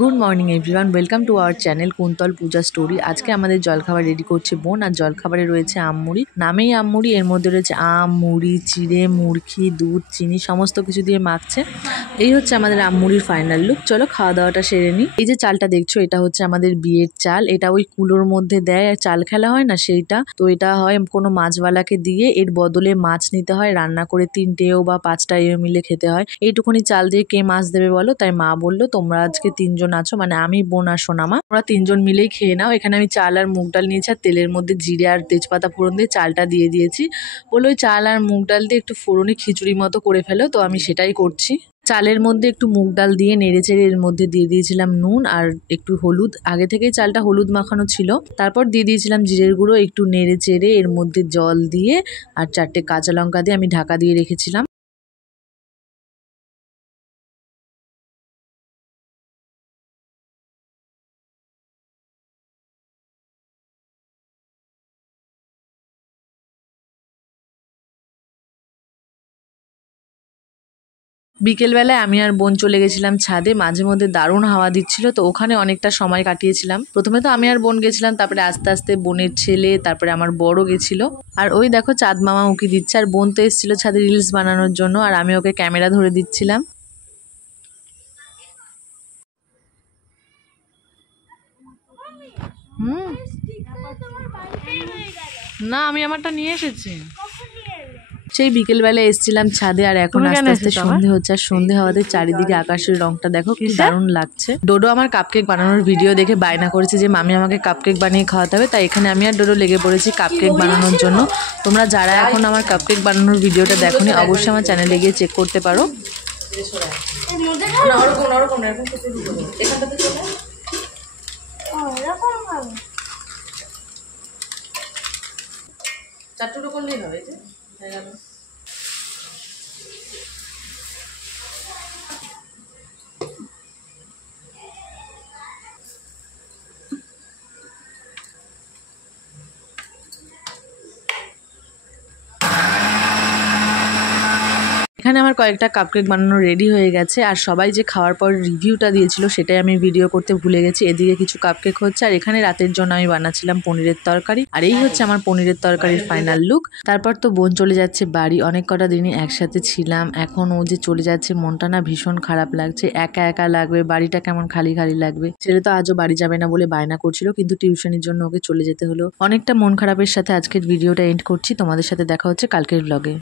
Good morning everyone, welcome to our channel Kuntal Puja story. আজকে আমাদের জলখাবার রেডি করছে বোন, আর জলখাবারে রয়েছে আমমুড়ি। নামেই আমমুড়ি, এর মধ্যে রয়েছে আম, মুড়ি, চিড়ে, মুরকি, দুধ, চিনি সমস্ত কিছু দিয়ে মাখছে। এই হচ্ছে আমাদের আমমুড়ির ফাইনাল লুক। চলো খাওয়া দাওয়াটা সেরে নিই। এই যে চালটা দেখছো, এটা হচ্ছে আমাদের বিয়ের চাল। এটা ওই কুলোর মধ্যে দেয়, চাল খেলা হয় না সেইটা। তো এটা হয় কোনো মাছওয়ালাকে দিয়ে, এর বদলে মাছ নিতে হয়, রান্না করে 3টেও বা 5টাও মিলে খেতে হয়। এইটুকুনি চাল দিয়ে কে মাছ দেবে বলো? তাই মা বললো তোমরা আজকে 3জন আছো, মানে আমি, বোন আর সোনামা, ওরা 3জন মিলেই খেয়ে নাও। এখানে আমি চাল আর মুগ ডাল নিয়েছি, আর তেলের মধ্যে জিরে আর তেজপাতা ফোড়ন দিয়ে চালটা দিয়ে দিয়েছি। বললো ওই চাল আর মুগ ডাল দিয়ে একটু ফোড়নে খিচুড়ি মতো করে ফেলো, তো আমি সেটাই করছি। চালের মধ্যে একটু মুগ ডাল দিয়ে নেড়ে চেড়ে এর মধ্যে দিয়ে দিয়েছিলাম নুন আর একটু হলুদ। আগে থেকেই চালটা হলুদ মাখানো ছিল। তারপর দিয়ে দিয়েছিলাম জিরের গুঁড়ো, একটু নেড়ে চেড়ে এর মধ্যে জল দিয়ে আর 4টে কাঁচা লঙ্কা দিয়ে আমি ঢাকা দিয়ে রেখেছিলাম। বিকেলবেলায় আমি আর বোন চলে গেছিলাম ছাদে। মাঝে মধ্যে দারুণ হাওয়া দিচ্ছিল, তো ওখানে অনেকটা সময় কাটিয়েছিলাম। প্রথমে তো আমি আর বোন গেছিলাম, তারপরে আস্তে আস্তে বোনের ছেলে, তারপরে আমার বড় গেছিল। আর ওই দেখো চাঁদ মামা উঁকি দিচ্ছে, আর বোন তো এসেছিল ছাদে রিলস বানানোর জন্য, আর আমি ওকে ক্যামেরা ধরে দিচ্ছিলাম। হুম, না আমি আমারটা নিয়ে এসেছি। সেই বিকেলবেলা এসেছিলাম ছাদে, আর এখন আস্তে আস্তে সন্ধে হচ্ছে। আর সন্ধে হওয়াতে চারিদিকে আকাশের রংটা দেখো কি দারুণ লাগছে। ডোডো আমার কাপকেক বানানোর ভিডিও দেখে বায়না করেছে যে মামি আমাকে কাপকেক বানিয়ে খাওয়াতে হবে, তাই এখানে আমি আর ডোডো লেগে পড়েছি কাপকেক বানানোর জন্য। তোমরা যারা এখন আমার কাপকেক বানানোর ভিডিওটা দেখোনি, অবশ্যই আমার চ্যানেলে গিয়ে চেক করতে পারো। চারটুকু করলেই হবে। এখানে আমার কয়েকটা কাপকেক বানানো রেডি হয়ে গেছে, আর সবাই যে খাওয়ার পর রিভিউটা দিয়েছিল সেটাই আমি ভিডিও করতে ভুলে গেছি। এদিকে কিছু কাপকেক হচ্ছে, আর এখানে রাতের জন্য আমি বানাচ্ছিলাম পনিরের তরকারি। আর এই হচ্ছে আমার পনিরের তরকারির ফাইনাল লুক। তারপর তো বোন চলে যাচ্ছে বাড়ি। অনেক কটা দিনই একসাথে ছিলাম, এখন ও যে চলে যাচ্ছে মনটা না ভীষণ খারাপ লাগছে। একা একা লাগবে, বাড়িটা কেমন খালি খালি লাগবে। ছেলে তো আজও বাড়ি যাবে না বলে বায়না করছিল, কিন্তু টিউশনের জন্য ওকে চলে যেতে হলো। অনেকটা মন খারাপের সাথে আজকের ভিডিওটা এন্ড করছি। তোমাদের সাথে দেখা হচ্ছে কালকের ব্লগে।